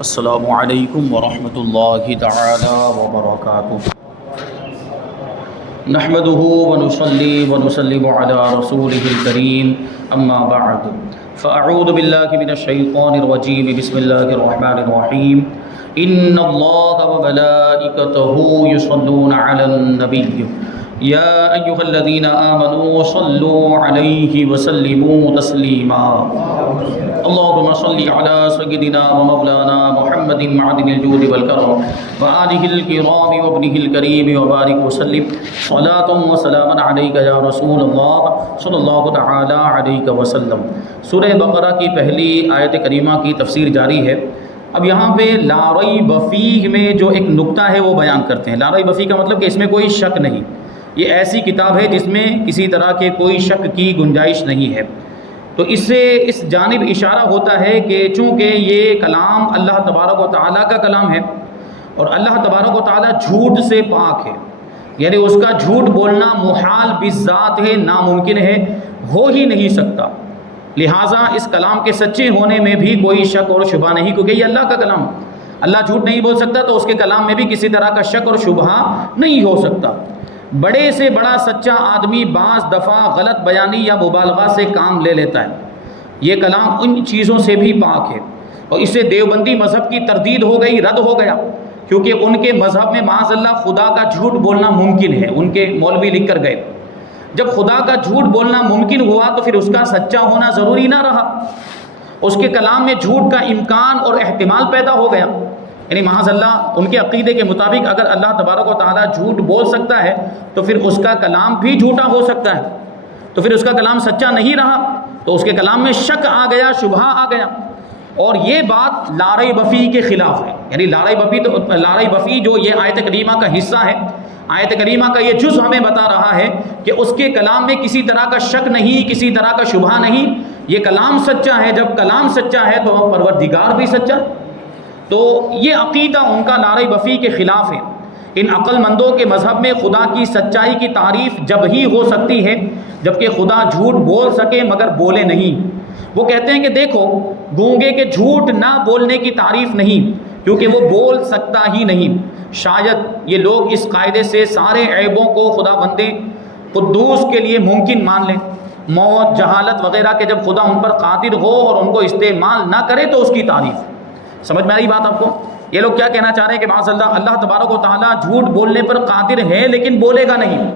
السلام علیکم ورحمۃ اللہ تعالی وبرکاتہ۔ نحمده ونصلي ونسلم على رسوله الكريم اما بعد فاعوذ بالله من الشیطان الرجیم بسم اللہ الرحمن الرحیم ان اللہ وملائکته یصلون علی النبی یا ایھا الذین آمنوا صلوا علیہ وسلموا تسلیما اللهم صل على سيدنا ومولانا محمد معدن الجود والكرم وآله الكرام وابنه الكريم وبارك وسلم صلاة وسلاما عليك يا رسول الله صلی اللہ تعالی علیہ وسلم۔ سورہ بقرہ کی پہلی آیت کریمہ کی تفسیر جاری ہے۔ اب یہاں پہ لا ریب فیہ میں جو ایک نکتہ ہے وہ بیان کرتے ہیں۔ لا ریب فیہ کا مطلب کہ اس میں کوئی شک نہیں، یہ ایسی کتاب ہے جس میں کسی طرح کے کوئی شک کی گنجائش نہیں ہے۔ تو اس سے اس جانب اشارہ ہوتا ہے کہ چونکہ یہ کلام اللہ تبارک و تعالیٰ کا کلام ہے اور اللہ تبارک و تعالیٰ جھوٹ سے پاک ہے، یعنی اس کا جھوٹ بولنا محال بالذات ہے، ناممکن ہے، ہو ہی نہیں سکتا، لہٰذا اس کلام کے سچے ہونے میں بھی کوئی شک اور شبہ نہیں، کیونکہ یہ اللہ کا کلام ہے، اللہ جھوٹ نہیں بول سکتا، تو اس کے کلام میں بھی کسی طرح کا شک اور شبہ نہیں ہو سکتا۔ بڑے سے بڑا سچا آدمی بعض دفعہ غلط بیانی یا مبالغہ سے کام لے لیتا ہے، یہ کلام ان چیزوں سے بھی پاک ہے، اور اس سے دیوبندی مذہب کی تردید ہو گئی، رد ہو گیا، کیونکہ ان کے مذہب میں معاذ اللہ خدا کا جھوٹ بولنا ممکن ہے، ان کے مولوی لکھ کر گئے۔ جب خدا کا جھوٹ بولنا ممکن ہوا تو پھر اس کا سچا ہونا ضروری نہ رہا، اس کے کلام میں جھوٹ کا امکان اور احتمال پیدا ہو گیا، یعنی معاذ اللہ ان کے عقیدے کے مطابق اگر اللہ تبارک و تعالیٰ جھوٹ بول سکتا ہے تو پھر اس کا کلام بھی جھوٹا ہو سکتا ہے، تو پھر اس کا کلام سچا نہیں رہا، تو اس کے کلام میں شک آ گیا، شبہ آ گیا، اور یہ بات لا ریب فیہ کے خلاف ہے، یعنی لا ریب فیہ جو یہ آیت کریمہ کا حصہ ہے، آیت کریمہ کا یہ جز ہمیں بتا رہا ہے کہ اس کے کلام میں کسی طرح کا شک نہیں، کسی طرح کا شبہ نہیں، یہ کلام سچا ہے۔ جب کلام سچا ہے تو پروردگار بھی سچا، تو یہ عقیدہ ان کا لا ریب فیہ کے خلاف ہے۔ ان عقل مندوں کے مذہب میں خدا کی سچائی کی تعریف جب ہی ہو سکتی ہے جبکہ خدا جھوٹ بول سکے مگر بولے نہیں۔ وہ کہتے ہیں کہ دیکھو، گونگے کے جھوٹ نہ بولنے کی تعریف نہیں، کیونکہ وہ بول سکتا ہی نہیں۔ شاید یہ لوگ اس قاعدے سے سارے عیبوں کو خدا بندے قدوس کے لیے ممکن مان لیں، موت، جہالت وغیرہ کے جب خدا ان پر قادر ہو اور ان کو استعمال نہ کرے تو اس کی تعریف۔ سمجھ میں آئی بات آپ کو؟ یہ لوگ کیا کہنا چاہ رہے ہیں کہ معاذ اللہ تبارک و تعالیٰ جھوٹ بولنے پر قادر ہے لیکن بولے گا نہیں،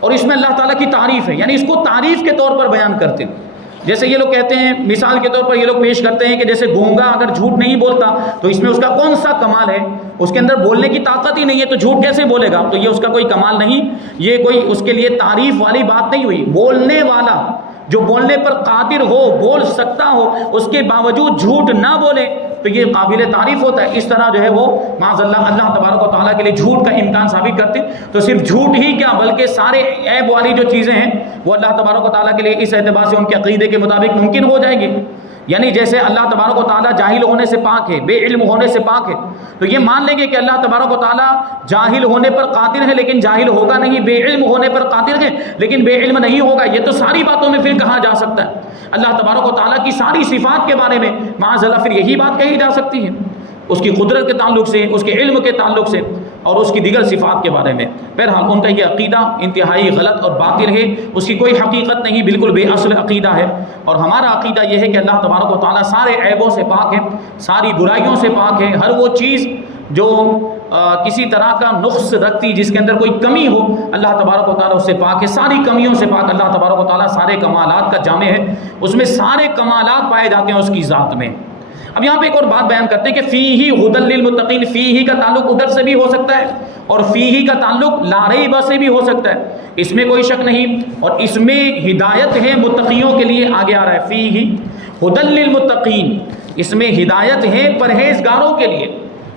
اور اس میں اللہ تعالیٰ کی تعریف ہے، یعنی اس کو تعریف کے طور پر بیان کرتے ہیں۔ جیسے یہ لوگ کہتے ہیں، مثال کے طور پر یہ لوگ پیش کرتے ہیں کہ جیسے گونگا اگر جھوٹ نہیں بولتا تو اس میں اس کا کون سا کمال ہے، اس کے اندر بولنے کی طاقت ہی نہیں ہے تو جھوٹ کیسے بولے گا، تو یہ اس کا کوئی کمال نہیں، یہ کوئی اس کے لیے تعریف والی بات نہیں ہوئی۔ بولنے والا جو بولنے پر قادر ہو، بول سکتا ہو، اس کے باوجود جھوٹ نہ بولے تو یہ قابل تعریف ہوتا ہے۔ اس طرح جو ہے وہ معاذ اللہ تبارک و تعالیٰ کے لیے جھوٹ کا امکان ثابت کرتے ہیں، تو صرف جھوٹ ہی کیا بلکہ سارے عیب والی جو چیزیں ہیں وہ اللہ تبارک و تعالیٰ کے لیے اس اعتبار سے ان کے عقیدے کے مطابق ممکن ہو جائیں گی۔ یعنی جیسے اللہ تبارک و تعالیٰ جاہل ہونے سے پاک ہے، بے علم ہونے سے پاک ہے، تو یہ مان لیں گے کہ اللہ تبارک و تعالیٰ جاہل ہونے پر قادر ہے لیکن جاہل ہوگا نہیں، بے علم ہونے پر قادر ہے لیکن بے علم نہیں ہوگا، یہ تو ساری باتوں میں پھر کہا جا سکتا ہے۔ اللہ تبارک و تعالیٰ کی ساری صفات کے بارے میں معاذ اللہ پھر یہی بات کہی جا سکتی ہے، اس کی قدرت کے تعلق سے، اس کے علم کے تعلق سے اور اس کی دیگر صفات کے بارے میں۔ بہرحال ان کا یہ عقیدہ انتہائی غلط اور باطل ہے، اس کی کوئی حقیقت نہیں، بالکل بے اصل عقیدہ ہے، اور ہمارا عقیدہ یہ ہے کہ اللہ تبارک و تعالیٰ سارے عیبوں سے پاک ہے، ساری برائیوں سے پاک ہے، ہر وہ چیز جو کسی طرح کا نقص رکھتی، جس کے اندر کوئی کمی ہو، اللہ تبارک و تعالیٰ اس سے پاک ہے، ساری کمیوں سے پاک اللہ تبارک و تعالیٰ سارے کمالات کا جامع ہے، اس میں سارے کمالات پائے جاتے ہیں اس کی ذات میں۔ اب یہاں پہ ایک اور بات بیان کرتے ہیں کہ فیہ ھدی للمتقین، فیہ کا تعلق ادھر سے بھی ہو سکتا ہے اور فیہ کا تعلق لا ریب سے بھی ہو سکتا ہے، اس میں کوئی شک نہیں، اور اس میں ہدایت ہے متقیوں کے لیے، آگے آ رہا ہے فیہ ھدی للمتقین، اس میں ہدایت ہے پرہیزگاروں کے لیے۔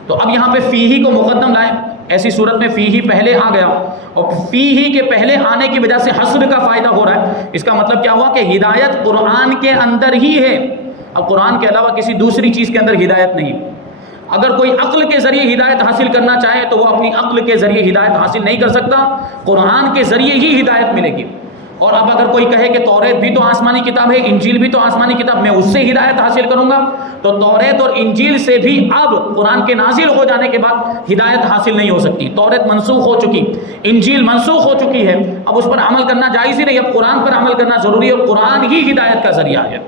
تو اب یہاں پہ فیہ کو مقدم لائے، ایسی صورت میں فیہ پہلے آ گیا، اور فیہ کے پہلے آنے کی وجہ سے حصر کا فائدہ ہو رہا ہے۔ اس کا مطلب کیا ہوا کہ ہدایت قرآن کے اندر ہی ہے، اب قرآن کے علاوہ کسی دوسری چیز کے اندر ہدایت نہیں۔ اگر کوئی عقل کے ذریعے ہدایت حاصل کرنا چاہے تو وہ اپنی عقل کے ذریعے ہدایت حاصل نہیں کر سکتا، قرآن کے ذریعے ہی ہدایت ملے گی۔ اور اب اگر کوئی کہے کہ توریت بھی تو آسمانی کتاب ہے، انجیل بھی تو آسمانی کتاب، میں اس سے ہدایت حاصل کروں گا، تو توریت اور انجیل سے بھی اب قرآن کے نازل ہو جانے کے بعد ہدایت حاصل نہیں ہو سکتی۔ توریت منسوخ ہو چکی، انجیل منسوخ ہو چکی ہے، اب اس پر عمل کرنا جائز ہی نہیں، اب قرآن پر عمل کرنا ضروری ہے، اور قرآن ہی ہدایت کا ذریعہ ہے۔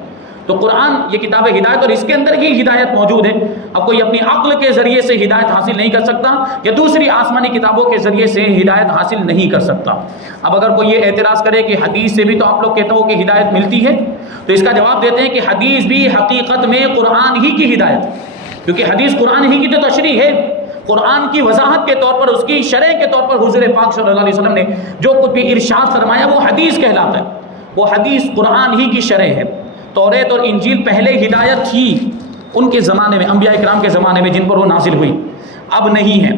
تو قرآن یہ کتاب ہدایت، اور اس کے اندر ہی ہدایت موجود ہے۔ اب کوئی اپنی عقل کے ذریعے سے ہدایت حاصل نہیں کر سکتا، یا دوسری آسمانی کتابوں کے ذریعے سے ہدایت حاصل نہیں کر سکتا۔ اب اگر کوئی یہ اعتراض کرے کہ حدیث سے بھی تو آپ لوگ کہتے ہو کہ ہدایت ملتی ہے، تو اس کا جواب دیتے ہیں کہ حدیث بھی حقیقت میں قرآن ہی کی ہدایت، کیونکہ حدیث قرآن ہی کی تو تشریح ہے۔ قرآن کی وضاحت کے طور پر، اس کی شرح کے طور پر حضور پاک صلی اللہ علیہ وسلم نے جو کچھ بھی ارشاد فرمایا وہ حدیث کہلاتا ہے، وہ حدیث قرآن ہی کی شرح ہے۔ توریت اور انجیل پہلے ہدایت تھی ان کے زمانے میں، انبیاء کرام کے زمانے میں، جن پر وہ نازل ہوئی، اب نہیں ہے۔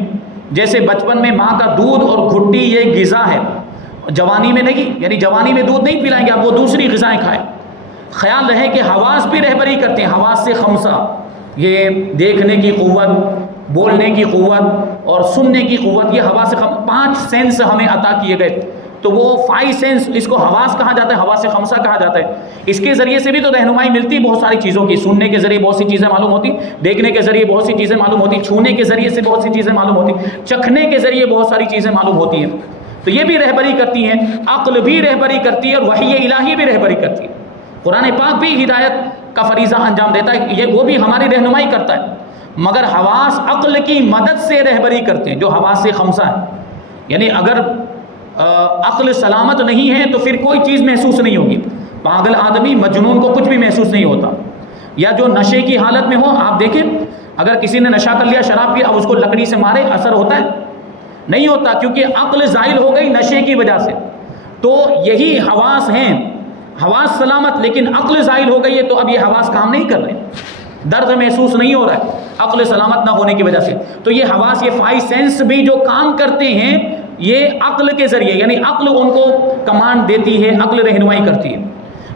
جیسے بچپن میں ماں کا دودھ اور گھٹی یہ غذا ہے، جوانی میں نہیں، یعنی جوانی میں دودھ نہیں پلائیں گے آپ، وہ دوسری غذائیں کھائیں۔ خیال رہے کہ حواس بھی رہبری کرتے ہیں، حواس سے خمسہ، یہ دیکھنے کی قوت، بولنے کی قوت اور سننے کی قوت، یہ حواس سے 5 سینس ہمیں عطا کیے گئے، تو وہ 5 سینس، اس کو حواس کہا جاتا ہے، حواس خمسہ کہا جاتا ہے۔ اس کے ذریعے سے بھی تو رہنمائی ملتی بہت ساری چیزوں کی، سننے کے ذریعے بہت سی چیزیں معلوم ہوتی، دیکھنے کے ذریعے بہت سی چیزیں معلوم ہوتی، چھونے کے ذریعے سے بہت سی چیزیں معلوم ہوتی، چکھنے کے ذریعے بہت ساری چیزیں معلوم ہوتی ہیں، تو یہ بھی رہبری کرتی ہیں، عقل بھی رہبری کرتی ہے، اور وحی الہی بھی رہبری کرتی ہے۔ قرآن پاک بھی ہدایت کا فریضہ انجام دیتا ہے، یہ وہ بھی ہماری رہنمائی کرتا ہے، مگر حواس عقل کی مدد سے رہبری کرتے ہیں، جو حواس خمسہ ہے۔ یعنی اگر عقل سلامت نہیں ہے تو پھر کوئی چیز محسوس نہیں ہوگی۔ پاگل آدمی، مجنون کو کچھ بھی محسوس نہیں ہوتا، یا جو نشے کی حالت میں ہو، آپ دیکھیں اگر کسی نے نشہ کر لیا، شراب پیا، اب اس کو لکڑی سے مارے، اثر ہوتا ہے؟ نہیں ہوتا، کیونکہ عقل زائل ہو گئی نشے کی وجہ سے۔ تو یہی حواس ہیں، حواس سلامت لیکن عقل زائل ہو گئی ہے، تو اب یہ حواس کام نہیں کر رہے، درد محسوس نہیں ہو رہا ہے عقل سلامت نہ ہونے کی وجہ سے۔ تو یہ حواس، یہ 5 سینس بھی جو کام کرتے ہیں، یہ عقل کے ذریعے، یعنی عقل ان کو کمانڈ دیتی ہے، عقل رہنمائی کرتی ہے۔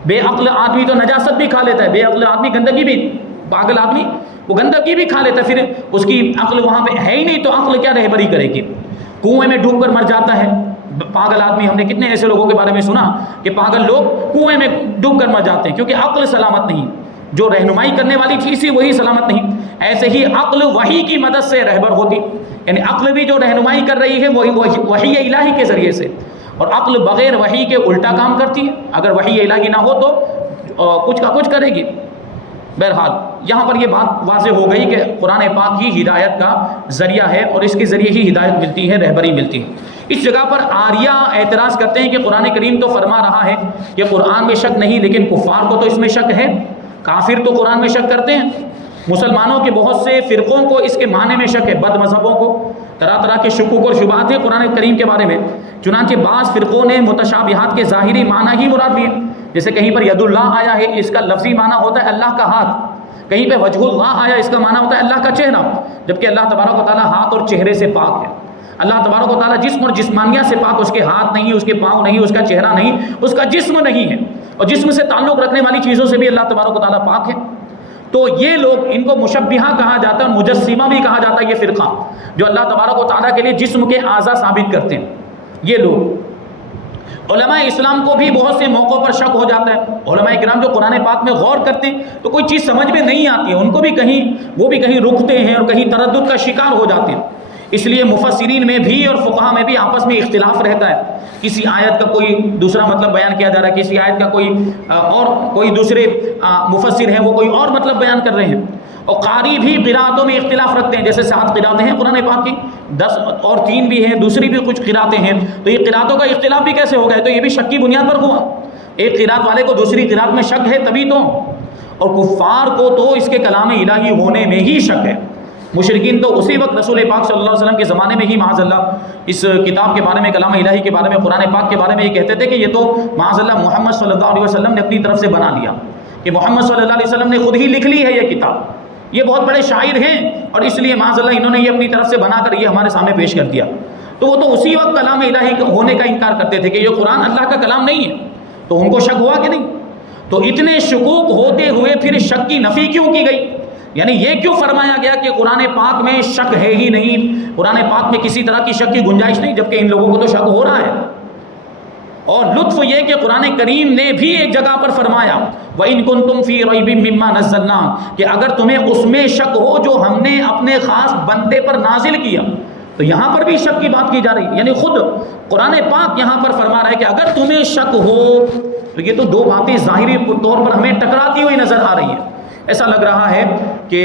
بے عقل آدمی تو نجاست بھی کھا لیتا ہے، بے عقل آدمی گندگی بھی، پاگل آدمی وہ گندگی بھی کھا لیتا ہے، پھر اس کی عقل وہاں پہ ہے ہی نہیں، تو عقل کیا رہبری کرے گی؟ کنویں میں ڈوب کر مر جاتا ہے پاگل آدمی۔ ہم نے کتنے ایسے لوگوں کے بارے میں سنا کہ پاگل لوگ کنویں میں ڈوب کر مر جاتے ہیں، کیونکہ عقل سلامت نہیں، جو رہنمائی کرنے والی چیز تھی وہی سلامت نہیں۔ ایسے ہی عقل وحی کی مدد سے رہبر ہوتی، یعنی عقل بھی جو رہنمائی کر رہی ہے وہی وحی الہی کے ذریعے سے، اور عقل بغیر وحی کے الٹا کام کرتی ہے، اگر وحی الہی نہ ہو تو کچھ کا کچھ کرے گی۔ بہرحال یہاں پر یہ بات واضح ہو گئی کہ قرآن پاک ہی ہدایت کا ذریعہ ہے، اور اس کے ذریعے ہی ہدایت ملتی ہے، رہبری ملتی ہے۔ اس جگہ پر آریہ اعتراض کرتے ہیں کہ قرآن کریم تو فرما رہا ہے کہ قرآن میں شک نہیں، لیکن کفار کو تو اس میں شک ہے، کافر تو قرآن میں شک کرتے ہیں، مسلمانوں کے بہت سے فرقوں کو اس کے معنی میں شک ہے، بد مذہبوں کو طرح طرح کے شکوک اور شبہات ہیں قرآن کریم کے بارے میں، چنانچہ بعض فرقوں نے متشابہات کے ظاہری معنی ہی مراد لیے، جیسے کہیں پر ید اللہ آیا ہے، اس کا لفظی معنی ہوتا ہے اللہ کا ہاتھ، کہیں پہ وجہ اللہ آیا، اس کا معنی ہوتا ہے اللہ کا چہرہ، جبکہ اللہ تبارک و تعالیٰ ہاتھ اور چہرے سے پاک ہے۔ اللہ تبارک و تعالیٰ جسم اور جسمانیت سے پاک، اس کے ہاتھ نہیں، اس کے پاؤں نہیں، اس کا چہرہ نہیں، اس کا جسم نہیں ہے، اور جسم سے تعلق رکھنے والی چیزوں سے بھی اللہ تبارک و تعالیٰ پاک ہے۔ تو یہ لوگ، ان کو مشبہہ کہا جاتا ہے اور مجسمہ بھی کہا جاتا ہے، یہ فرقہ جو اللہ تبارک و تعالیٰ کے لیے جسم کے اعضاء ثابت کرتے ہیں، یہ لوگ۔ علماء اسلام کو بھی بہت سے موقعوں پر شک ہو جاتا ہے، علماء کرام جو قرآن پاک میں غور کرتے ہیں تو کوئی چیز سمجھ میں نہیں آتی ہے، ان کو بھی وہ بھی کہیں رکتے ہیں اور کہیں تردد کا شکار ہو جاتے ہیں۔ اس لیے مفسرین میں بھی اور فقہاء میں بھی آپس میں اختلاف رہتا ہے، کسی آیت کا کوئی دوسرا مطلب بیان کیا جا رہا ہے، کسی آیت کا کوئی دوسرے مفسر ہیں وہ کوئی اور مطلب بیان کر رہے ہیں، اور قاری بھی قراءتوں میں اختلاف رکھتے ہیں، جیسے 7 قراءتیں ہیں قرآن پاک کی، 10 اور 3 بھی ہیں، دوسری بھی کچھ قراءتیں ہیں، تو یہ قراءتوں کا اختلاف بھی کیسے ہو گیا؟ تو یہ بھی شک کی بنیاد پر ہوا، ایک قراءت والے کو دوسری قراءت میں شک ہے تبھی تو، اور کفار کو تو اس کے کلام الہی ہونے میں ہی شک ہے۔ مشرکین تو اسی وقت رسول پاک صلی اللہ علیہ وسلم کے زمانے میں ہی معاذ اللہ اس کتاب کے بارے میں، کلام الہی کے بارے میں، قرآن پاک کے بارے میں یہ کہتے تھے کہ یہ تو معاذ اللہ محمد صلی اللہ علیہ وسلم نے اپنی طرف سے بنا لیا، کہ محمد صلی اللہ علیہ وسلم نے خود ہی لکھ لی ہے یہ کتاب، یہ بہت بڑے شاعر ہیں اور اس لیے معاذ اللہ انہوں نے یہ اپنی طرف سے بنا کر یہ ہمارے سامنے پیش کر دیا۔ تو وہ تو اسی وقت کلام الہی ہونے کا انکار کرتے تھے کہ یہ قرآن اللہ کا کلام نہیں ہے، تو ان کو شک ہوا کہ نہیں؟ تو اتنے شکوک ہوتے ہوئے پھر شک کی نفی کیوں کی گئی؟ یعنی یہ کیوں فرمایا گیا کہ قرآن پاک میں شک ہے ہی نہیں، قرآن پاک میں کسی طرح کی شک کی گنجائش نہیں، جبکہ ان لوگوں کو تو شک ہو رہا ہے۔ اور لطف یہ کہ قرآن کریم نے بھی ایک جگہ پر فرمایا وَإِن كُنتُمْ فِي رَيْبٍ مِّمَّا نَزَّلْنَا، کہ اگر تمہیں اس میں شک ہو جو ہم نے اپنے خاص بندے پر نازل کیا. تو یہاں پر بھی شک کی بات کی جا رہی ہے، یعنی خود قرآن پاک یہاں پر فرما رہا ہے کہ اگر تمہیں شک ہو. تو یہ تو دو باتیں ظاہری طور پر ہمیں ٹکراتی ہوئی نظر آ رہی ہیں. ایسا لگ رہا ہے کہ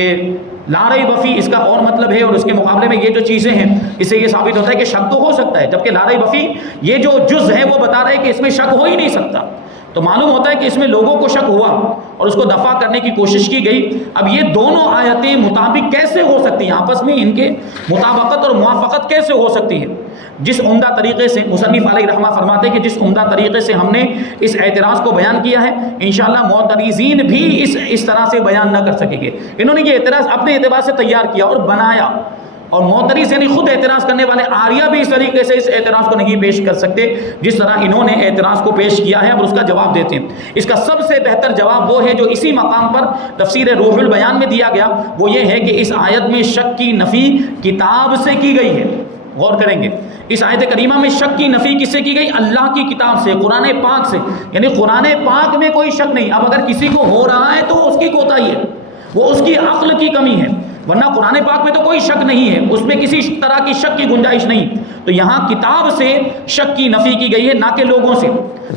لا ریب فی اس کا اور مطلب ہے، اور اس کے مقابلے میں یہ جو چیزیں ہیں اس سے یہ ثابت ہوتا ہے کہ شک تو ہو سکتا ہے، جبکہ لا ریب فی یہ جو جز ہے وہ بتا رہا ہے کہ اس میں شک ہو ہی نہیں سکتا. تو معلوم ہوتا ہے کہ اس میں لوگوں کو شک ہوا اور اس کو دفع کرنے کی کوشش کی گئی. اب یہ دونوں آیتیں مطابق کیسے ہو سکتی ہیں، آپس میں ان کے مطابقت اور موافقت کیسے ہو سکتی ہے؟ جس عمدہ طریقے سے مصنف علیہ رحمہ فرماتے ہیں کہ جس عمدہ طریقے سے ہم نے اس اعتراض کو بیان کیا ہے، انشاءاللہ معترضین بھی اس طرح سے بیان نہ کر سکیں گے. انہوں نے یہ اعتراض اپنے اعتبار سے تیار کیا اور بنایا، اور معترض یعنی خود اعتراض کرنے والے آریہ بھی اس طریقے سے اس اعتراض کو نہیں پیش کر سکتے جس طرح انہوں نے اعتراض کو پیش کیا ہے، اور اس کا جواب دیتے ہیں. اس کا سب سے بہتر جواب وہ ہے جو اسی مقام پر تفسیر روح البیان میں دیا گیا، وہ یہ ہے کہ اس آیت میں شک کی نفی کتاب سے کی گئی ہے. غور کریں گے، اس آیت کریمہ میں شک کی نفی کس سے کی گئی؟ اللہ کی کتاب سے، قرآن پاک سے. یعنی قرآن پاک میں کوئی شک نہیں. اب اگر کسی کو ہو رہا ہے تو اس کی کوتاہی ہے، وہ اس کی عقل کی کمی ہے، ورنہ قرآن پاک میں تو کوئی شک نہیں ہے، اس میں کسی طرح کی شک کی گنجائش نہیں. تو یہاں کتاب سے شک کی نفی کی گئی ہے، نہ کہ لوگوں سے.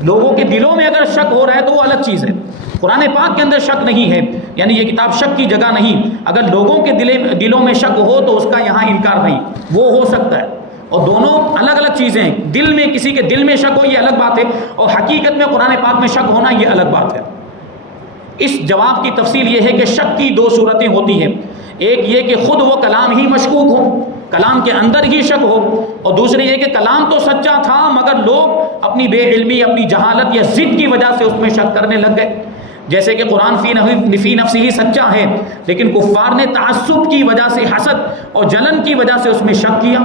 لوگوں کے دلوں میں اگر شک ہو رہا ہے تو وہ الگ چیز ہے. قرآن پاک کے اندر شک نہیں ہے، یعنی یہ کتاب شک کی جگہ نہیں. اگر لوگوں کے دلوں میں شک ہو تو اس کا یہاں انکار نہیں، وہ ہو سکتا ہے. اور دونوں الگ الگ چیزیں ہیں. دل میں کسی کے دل میں شک ہو یہ الگ بات ہے، اور حقیقت میں قرآن پاک میں شک ہونا یہ الگ بات ہے. اس جواب کی تفصیل یہ ہے کہ شک کی دو صورتیں ہوتی ہیں. ایک یہ کہ خود وہ کلام ہی مشکوک ہو، کلام کے اندر ہی شک ہو، اور دوسری یہ کہ کلام تو سچا تھا مگر لوگ اپنی بے علمی، اپنی جہالت یا ضد کی وجہ سے اس میں شک کرنے لگ گئے. جیسے کہ قرآن فی نفسی ہی سچا ہے، لیکن کفار نے تعصب کی وجہ سے، حسد اور جلن کی وجہ سے اس میں شک کیا.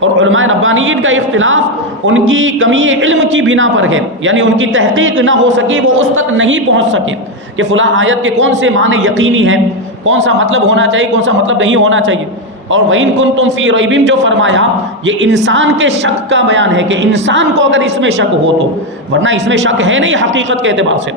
اور علماء ربانیین کا اختلاف ان کی کمی علم کی بنا پر ہے، یعنی ان کی تحقیق نہ ہو سکی، وہ اس تک نہیں پہنچ سکے کہ فلاں آیت کے کون سے معنی یقینی ہیں، کون سا مطلب ہونا چاہیے، کون سا مطلب نہیں ہونا چاہیے. اور وَإِن كُنتُمْ فِي رَيْبٍ جو فرمایا یہ انسان کے شک کا بیان ہے کہ انسان کو اگر اس میں شک ہو تو، ورنہ اس میں شک ہے نہیں حقیقت کے اعتبار سے.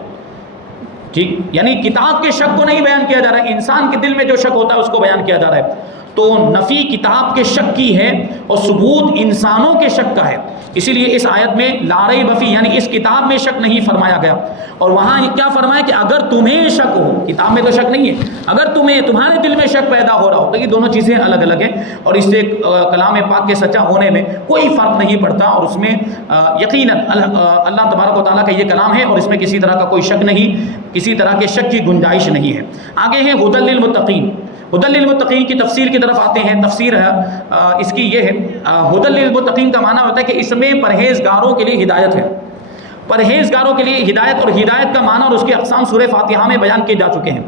ٹھیک، یعنی کتاب کے شک کو نہیں بیان کیا جا رہا ہے، انسان کے دل میں جو شک ہوتا ہے اس کو بیان کیا جا رہا ہے. تو نفی کتاب کے شک کی ہے اور ثبوت انسانوں کے شک کا ہے. اسی لیے اس آیت میں لا ریب فی یعنی اس کتاب میں شک نہیں فرمایا گیا. اور وہاں کیا فرمایا کہ اگر تمہیں شک ہو، کتاب میں تو شک نہیں ہے، اگر تمہارے دل میں شک پیدا ہو رہا ہو. تو یہ دونوں چیزیں الگ الگ ہیں، اور اس سے کلام پاک کے سچا ہونے میں کوئی فرق نہیں پڑتا. اور اس میں یقیناً اللہ تبارک و تعالیٰ کا یہ کلام ہے، اور اس میں کسی طرح کا کوئی شک نہیں، کسی طرح کے شک کی گنجائش نہیں ہے. آگے ہے ہدی للمتقین. ہدی للمتقین کی تفسیر کی طرف آتے ہیں. تفسیر ہے اس کی یہ ہے، ہدی للمتقین کا معنی ہوتا ہے کہ اس میں پرہیزگاروں کے لیے ہدایت ہے. پرہیزگاروں کے لیے ہدایت، اور ہدایت کا معنی اور اس کے اقسام سورہ فاتحہ میں بیان کیے جا چکے ہیں.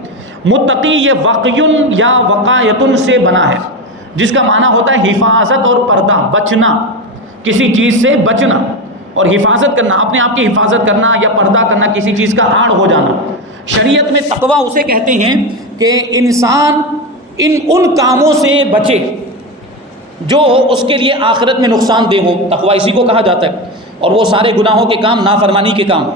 متقی یہ وقیٌ یا وقایۃٌ سے بنا ہے، جس کا معنی ہوتا ہے حفاظت اور پردہ، بچنا، کسی چیز سے بچنا اور حفاظت کرنا، اپنے آپ کی حفاظت کرنا یا پردہ کرنا، کسی چیز کا آڑ ہو جانا. شریعت میں تقویٰ اسے کہتے ہیں کہ انسان ان کاموں سے بچے جو اس کے لیے آخرت میں نقصان دہ ہوں. تقویٰ اسی کو کہا جاتا ہے. اور وہ سارے گناہوں کے کام، نافرمانی کے کام،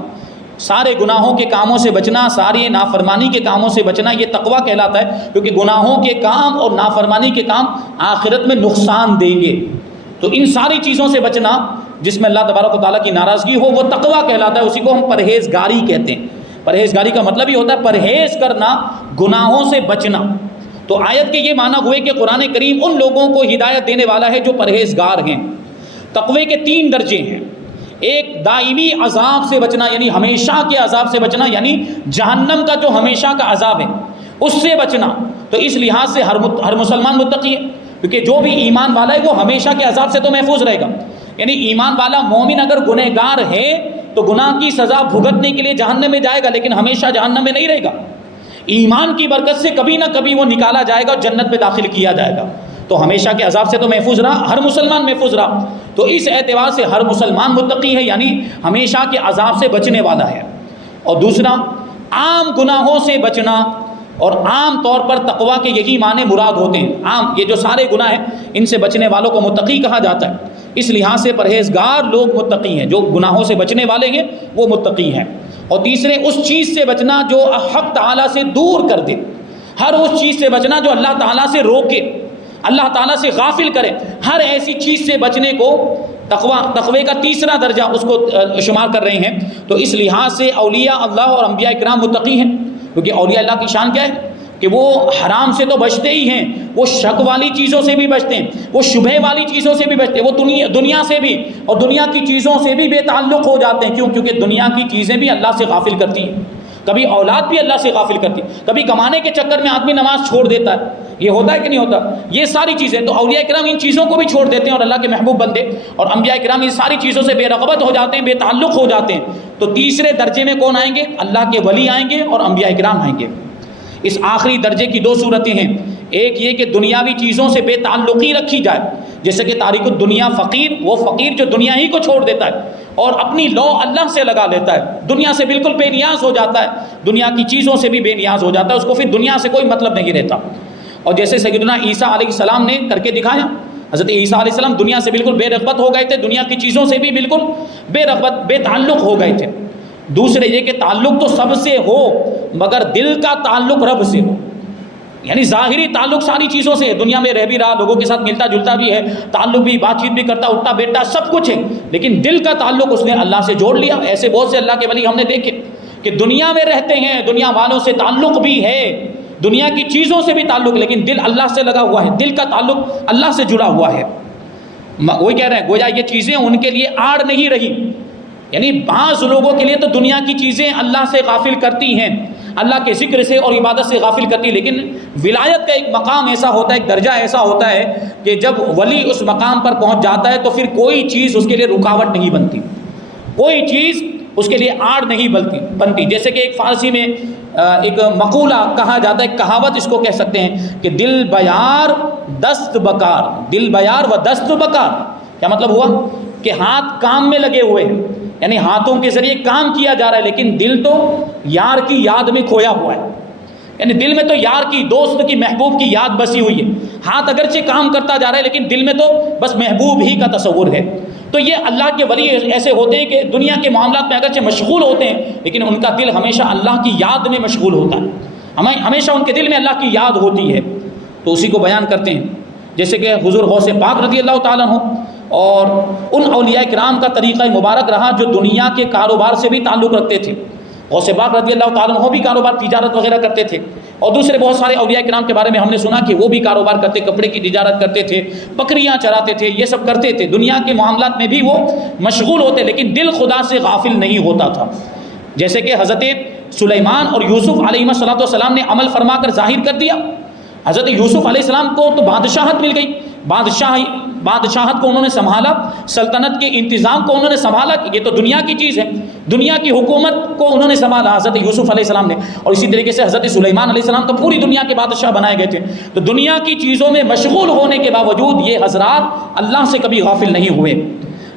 سارے گناہوں کے کاموں سے بچنا، سارے نافرمانی کے کاموں سے بچنا، یہ تقویٰ کہلاتا ہے. کیونکہ گناہوں کے کام اور نافرمانی کے کام آخرت میں نقصان دیں گے. تو ان ساری چیزوں سے بچنا جس میں اللہ تبارک و تعالیٰ کی ناراضگی ہو وہ تقویٰ کہلاتا ہے. اسی کو ہم پرہیزگاری کہتے ہیں. پرہیزگاری کا مطلب ہی ہوتا ہے پرہیز کرنا، گناہوں سے بچنا. تو آیت کے یہ معنی ہوئے کہ قرآن کریم ان لوگوں کو ہدایت دینے والا ہے جو پرہیزگار ہیں. تقوی کے 3 درجے ہیں. ایک دائمی عذاب سے بچنا، یعنی ہمیشہ کے عذاب سے بچنا، یعنی جہنم کا جو ہمیشہ کا عذاب ہے اس سے بچنا. تو اس لحاظ سے ہر مسلمان متقی ہے، کیونکہ جو بھی ایمان والا ہے وہ ہمیشہ کے عذاب سے تو محفوظ رہے گا. یعنی ایمان والا مومن اگر گنہگار ہے تو گناہ کی سزا بھگتنے کے لیے جہنم میں جائے گا، لیکن ہمیشہ جہنم میں نہیں رہے گا. ایمان کی برکت سے کبھی نہ کبھی وہ نکالا جائے گا اور جنت میں داخل کیا جائے گا. تو ہمیشہ کے عذاب سے تو محفوظ رہا، ہر مسلمان محفوظ رہا. تو اس اعتبار سے ہر مسلمان متقی ہے، یعنی ہمیشہ کے عذاب سے بچنے والا ہے. اور دوسرا عام گناہوں سے بچنا، اور عام طور پر تقویٰ کے یہی معنی مراد ہوتے ہیں. عام یہ جو سارے گناہ ہیں ان سے بچنے والوں کو متقی کہا جاتا ہے. اس لحاظ سے پرہیزگار لوگ متقی ہیں، جو گناہوں سے بچنے والے ہیں وہ متقی ہیں۔ اور تیسرے اس چیز سے بچنا جو حق تعالیٰ سے دور کر دے، ہر اس چیز سے بچنا جو اللہ تعالیٰ سے روکے، اللہ تعالیٰ سے غافل کرے، ہر ایسی چیز سے بچنے کو تقوی کا تیسرا درجہ اس کو شمار کر رہے ہیں۔ تو اس لحاظ سے اولیاء اللہ اور انبیاء کرام متقی ہیں، کیونکہ اولیاء اللہ کی شان کیا ہے کہ وہ حرام سے تو بچتے ہی ہیں، وہ شک والی چیزوں سے بھی بچتے ہیں، وہ شبہ والی چیزوں سے بھی بچتے ہیں، وہ دنیا سے بھی اور دنیا کی چیزوں سے بھی بے تعلق ہو جاتے ہیں۔ کیوں؟ کیونکہ دنیا کی چیزیں بھی اللہ سے غافل کرتی ہیں، کبھی اولاد بھی اللہ سے غافل کرتی، کبھی کمانے کے چکر میں آدمی نماز چھوڑ دیتا ہے، یہ ہوتا ہے کہ نہیں ہوتا؟ یہ ساری چیزیں تو اولیاء کرام ان چیزوں کو بھی چھوڑ دیتے ہیں، اور اللہ کے محبوب بندے اور انبیاء کرام ان ساری چیزوں سے بے رغبت ہو جاتے ہیں، بے تعلق ہو جاتے ہیں۔ تو تیسرے درجے میں کون آئیں گے؟ اللہ کے ولی آئیں گے اور انبیاء کرام آئیں گے۔ اس آخری درجے کی دو صورتیں ہیں، ایک یہ کہ دنیاوی چیزوں سے بے تعلقی رکھی جائے، جیسے کہ تارک الدنیا فقیر، وہ فقیر جو دنیا ہی کو چھوڑ دیتا ہے اور اپنی لو اللہ سے لگا لیتا ہے، دنیا سے بالکل بے نیاز ہو جاتا ہے، دنیا کی چیزوں سے بھی بے نیاز ہو جاتا ہے، اس کو پھر دنیا سے کوئی مطلب نہیں رہتا۔ اور جیسے سیدنا عیسیٰ علیہ السلام نے کر کے دکھایا، حضرت عیسیٰ علیہ السلام دنیا سے بالکل بے رغبت ہو گئے تھے، دنیا کی چیزوں سے بھی بالکل بے رغبت بے تعلق ہو گئے تھے۔ دوسرے یہ کہ تعلق تو سب سے ہو مگر دل کا تعلق رب سے ہو، یعنی ظاہری تعلق ساری چیزوں سے ہے، دنیا میں رہ بھی رہا، لوگوں کے ساتھ ملتا جلتا بھی ہے، تعلق بھی، بات چیت بھی کرتا، اٹھتا بیٹھتا سب کچھ ہے، لیکن دل کا تعلق اس نے اللہ سے جوڑ لیا۔ ایسے بہت سے اللہ کے ولی ہم نے دیکھے کہ دنیا میں رہتے ہیں، دنیا والوں سے تعلق بھی ہے، دنیا کی چیزوں سے بھی تعلق، لیکن دل اللہ سے لگا ہوا ہے، دل کا تعلق اللہ سے جڑا ہوا ہے۔ وہی کہہ رہے ہیں گویا یہ چیزیں ان کے لیے آڑ نہیں رہی، یعنی بعض لوگوں کے لیے تو دنیا کی چیزیں اللہ سے غافل کرتی ہیں، اللہ کے ذکر سے اور عبادت سے غافل کرتی، لیکن ولایت کا ایک مقام ایسا ہوتا ہے، ایک درجہ ایسا ہوتا ہے کہ جب ولی اس مقام پر پہنچ جاتا ہے تو پھر کوئی چیز اس کے لیے رکاوٹ نہیں بنتی، کوئی چیز اس کے لیے آڑ نہیں بنتی۔ جیسے کہ ایک فارسی میں ایک مقولہ کہا جاتا ہے، کہاوت اس کو کہہ سکتے ہیں کہ دل بیار دست بکار، دل بیار و دست بکار۔ کیا مطلب ہوا کہ ہاتھ کام میں لگے ہوئے ہیں، یعنی ہاتھوں کے ذریعے کام کیا جا رہا ہے، لیکن دل تو یار کی یاد میں کھویا ہوا ہے، یعنی دل میں تو یار کی، دوست کی، محبوب کی یاد بسی ہوئی ہے۔ ہاتھ اگرچہ کام کرتا جا رہا ہے لیکن دل میں تو بس محبوب ہی کا تصور ہے۔ تو یہ اللہ کے ولی ایسے ہوتے ہیں کہ دنیا کے معاملات میں اگرچہ مشغول ہوتے ہیں لیکن ان کا دل ہمیشہ اللہ کی یاد میں مشغول ہوتا ہے، ہمیشہ ان کے دل میں اللہ کی یاد ہوتی ہے۔ تو اسی کو بیان کرتے ہیں، جیسے کہ حضور غوث پاک رضی اللہ تعالیٰ عنہ اور ان اولیاء کرام کا طریقہ مبارک رہا جو دنیا کے کاروبار سے بھی تعلق رکھتے تھے۔ غوث پاک رضی اللہ تعالیٰ عنہ بھی کاروبار تجارت وغیرہ کرتے تھے، اور دوسرے بہت سارے اولیاء کرام کے بارے میں ہم نے سنا کہ وہ بھی کاروبار کرتے، کپڑے کی تجارت کرتے تھے، بکریاں چراتے تھے، یہ سب کرتے تھے، دنیا کے معاملات میں بھی وہ مشغول ہوتے، لیکن دل خدا سے غافل نہیں ہوتا تھا۔ جیسے کہ حضرت سلیمان اور یوسف علیہ السلام نے عمل فرما کر ظاہر کر دیا۔ حضرت یوسف علیہ السلام کو تو بادشاہت مل گئی، بادشاہت کو انہوں نے سنبھالا، سلطنت کے انتظام کو انہوں نے سنبھالا، یہ تو دنیا کی چیز ہے، دنیا کی حکومت کو انہوں نے سنبھالا حضرت یوسف علیہ السلام نے، اور اسی طریقے سے حضرت سلیمان علیہ السلام تو پوری دنیا کے بادشاہ بنائے گئے تھے۔ تو دنیا کی چیزوں میں مشغول ہونے کے باوجود یہ حضرات اللہ سے کبھی غافل نہیں ہوئے۔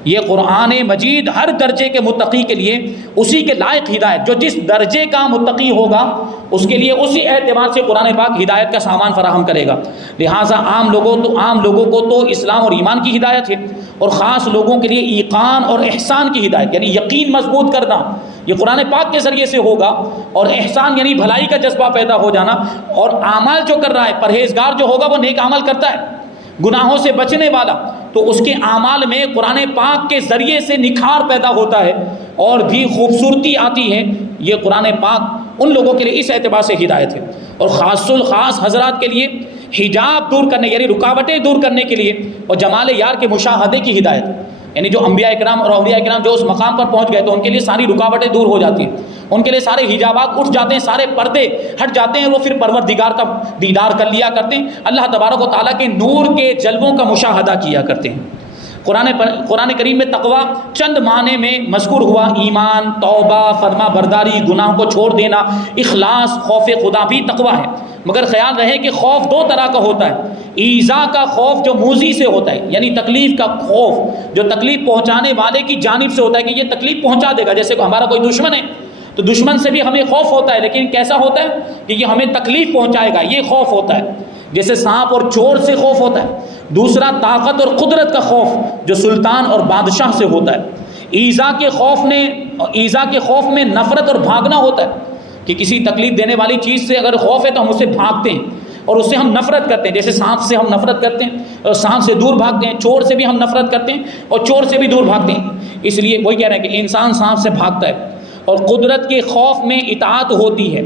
یہ قرآن مجید ہر درجے کے متقی کے لیے اسی کے لائق ہدایت، جو جس درجے کا متقی ہوگا اس کے لیے اسی اعتبار سے قرآن پاک ہدایت کا سامان فراہم کرے گا۔ لہٰذا عام لوگوں کو تو اسلام اور ایمان کی ہدایت ہے، اور خاص لوگوں کے لیے ایقان اور احسان کی ہدایت، یعنی یقین مضبوط کرنا، یہ قرآن پاک کے ذریعے سے ہوگا، اور احسان یعنی بھلائی کا جذبہ پیدا ہو جانا، اور اعمال جو کر رہا ہے، پرہیزگار جو ہوگا وہ نیک عمل کرتا ہے، گناہوں سے بچنے والا، تو اس کے اعمال میں قرآن پاک کے ذریعے سے نکھار پیدا ہوتا ہے اور بھی خوبصورتی آتی ہے۔ یہ قرآن پاک ان لوگوں کے لیے اس اعتبار سے ہدایت ہے، اور خاص الخاص حضرات کے لیے حجاب دور کرنے یعنی رکاوٹیں دور کرنے کے لیے، اور جمال یار کے مشاہدے کی ہدایت، یعنی جو انبیاء کرام اور اولیاء کرام جو اس مقام پر پہنچ گئے تو ان کے لیے ساری رکاوٹیں دور ہو جاتی ہیں، ان کے لیے سارے حجابات اٹھ جاتے ہیں، سارے پردے ہٹ جاتے ہیں، وہ پھر پروردگار کا دیدار کر لیا کرتے ہیں، اللہ تبارک و تعالیٰ کے نور کے جلووں کا مشاہدہ کیا کرتے ہیں۔ قرآن کریم میں تقویٰ چند معنی میں مذکور ہوا، ایمان، توبہ، فرما برداری، گناہ کو چھوڑ دینا، اخلاص، خوف خدا بھی تقویٰ ہے۔ مگر خیال رہے کہ خوف دو طرح کا ہوتا ہے، ایذا کا خوف جو موذی سے ہوتا ہے، یعنی تکلیف کا خوف جو تکلیف پہنچانے والے کی جانب سے ہوتا ہے کہ یہ تکلیف پہنچا دے گا، جیسے ہمارا کوئی دشمن ہے تو دشمن سے بھی ہمیں خوف ہوتا ہے، لیکن کیسا ہوتا ہے کہ یہ ہمیں تکلیف پہنچائے گا، یہ خوف ہوتا ہے۔ جیسے سانپ اور چور سے خوف ہوتا ہے، دوسرا طاقت اور قدرت کا خوف جو سلطان اور بادشاہ سے ہوتا ہے۔ ایذا کے خوف میں نفرت اور بھاگنا ہوتا ہے کہ کسی تکلیف دینے والی چیز سے اگر خوف ہے تو ہم اس سے بھاگتے ہیں اور اس سے ہم نفرت کرتے ہیں، جیسے سانپ سے ہم نفرت کرتے ہیں اور سانپ سے دور بھاگتے ہیں، چور سے بھی ہم نفرت کرتے ہیں اور چور سے بھی دور بھاگتے ہیں۔ اس لیے وہی کہہ رہے ہیں کہ انسان سانپ سے بھاگتا ہے۔ اور قدرت کے خوف میں اطاعت ہوتی ہے،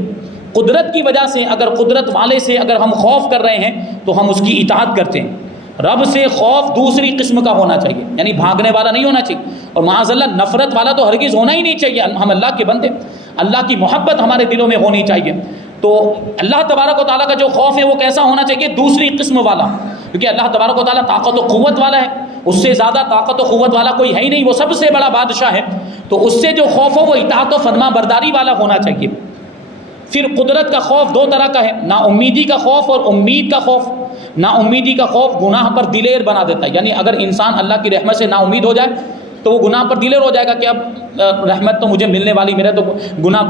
قدرت کی وجہ سے اگر قدرت والے سے اگر ہم خوف کر رہے ہیں تو ہم اس کی اطاعت کرتے ہیں۔ رب سے خوف دوسری قسم کا ہونا چاہیے، یعنی بھاگنے والا نہیں ہونا چاہیے، اور معاذ اللہ نفرت والا تو ہرگز ہونا ہی نہیں چاہیے۔ ہم اللہ کے بندے، اللہ کی محبت ہمارے دلوں میں ہونی چاہیے۔ تو اللہ تبارک و تعالیٰ کا جو خوف ہے وہ کیسا ہونا چاہیے؟ دوسری قسم والا، کیونکہ اللہ تبارک و تعالیٰ طاقت و قوت والا ہے، اس سے زیادہ طاقت و قوت والا کوئی ہے ہی نہیں، وہ سب سے بڑا بادشاہ ہے، تو اس سے جو خوف ہو وہ اطاعت و فرما برداری والا ہونا چاہیے۔ پھر قدرت کا خوف دو طرح کا ہے، نا امیدی کا خوف اور امید کا خوف۔ نا امیدی کا خوف گناہ پر دلیر بنا دیتا ہے، یعنی اگر انسان اللہ کی رحمت سے نا امید ہو جائے تو وہ گناہ پر دلیر ہو جائے گا کہ اب رحمت تو مجھے ملنے والی، میرے تو گناہ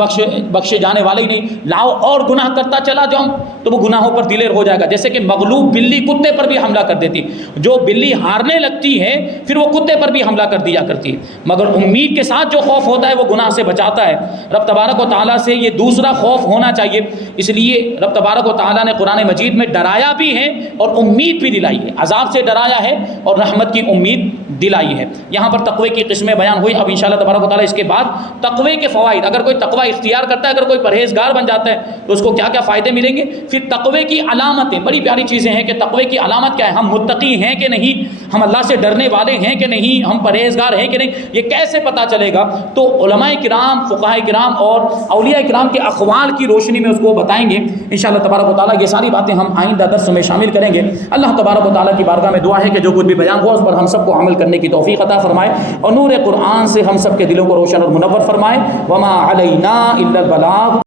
بخشے جانے والے ہی نہیں، لاؤ اور گناہ کرتا چلا جاؤں، تو وہ گناہوں پر دلیر ہو جائے گا۔ جیسے کہ مغلوب بلی کتے پر بھی حملہ کر دیتی، جو بلی ہارنے لگتی ہے پھر وہ کتے پر بھی حملہ کر دیا کرتی ہے، مگر امید کے ساتھ جو خوف ہوتا ہے وہ گناہ سے بچاتا ہے۔ رب تبارک و تعالیٰ سے یہ دوسرا خوف ہونا چاہیے، اس لیے رب تبارک و تعالیٰ نے قرآن مجید میں ڈرایا بھی ہے اور امید بھی دلائی ہے، عذاب سے ڈرایا ہے اور رحمت کی امید دلائی ہے۔ یہاں پر تقوی کی قسمیں بیان ہوئی۔ اب انشاءاللہ تبارک و تعالیٰ اس کے بعد تقوی کے فوائد، اگر کوئی تقوی اختیار کرتا ہے، اگر کوئی پرہیزگار بن جاتا ہے تو اس کو کیا کیا فائدے ملیں گے۔ پھر تقوی کی علامتیں، بڑی پیاری چیزیں ہیں کہ تقوی کی علامت کیا ہے، ہم متقی ہیں کہ نہیں، ہم اللہ سے ڈرنے والے ہیں کہ نہیں، ہم پرہیزگار ہیں کہ نہیں، یہ کیسے پتہ چلے گا؟ تو علماء کرام، فقہاء کرام اور اولیاء کرام کے اقوال کی روشنی میں اس کو بتائیں گے انشاءاللہ تبارک و تعالیٰ۔ یہ ساری باتیں ہم آئندہ درس میں شامل کریں گے۔ اللہ تبارک و تعالیٰ کی بارگاہ میں دعا ہے کہ جو کچھ بھی بیان ہوا اس پر ہم سب کو عمل کرنے کی توفیق عطا فرمائے اور نور قرآن سے ہم سب کے دلوں کو روشن اور منور فرمائے۔ وما علینا الا البلاغ۔